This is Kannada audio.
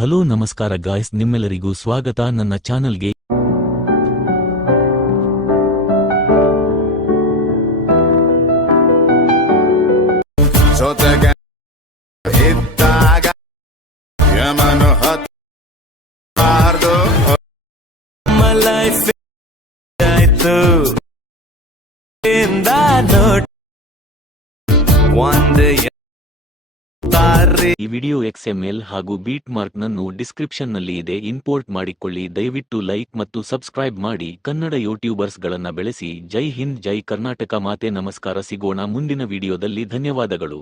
ಹಲೋ ನಮಸ್ಕಾರ ಗಾಯ್ಸ್, ನಿಮ್ಮೆಲ್ಲರಿಗೂ ಸ್ವಾಗತ ನನ್ನ ಚಾನಲ್ಗೆ. ಈ ವಿಡಿಯೋ XML ಹಾಗೂ ಬೀಟ್ ಮಾರ್ಕ್ ನನ್ನು ಡಿಸ್ಕ್ರಿಪ್ಷನ್ ನಲ್ಲಿ ಇದೆ, ಇಂಪೋರ್ಟ್ ಮಾಡಿಕೊಳ್ಳಿ. ದಯವಿಟ್ಟು ಲೈಕ್ ಮತ್ತು ಸಬ್ಸ್ಕ್ರೈಬ್ ಮಾಡಿ. ಕನ್ನಡ ಯೂಟ್ಯೂಬರ್ಸ್ ಗಳನ್ನ ಬೆಳೆಸಿ. ಜೈ ಹಿಂದ್, ಜೈ ಕರ್ನಾಟಕ ಮಾತೆ. ನಮಸ್ಕಾರ, ಸಿಗೋಣ ಮುಂದಿನ ವಿಡಿಯೋದಲ್ಲಿ. ಧನ್ಯವಾದಗಳು.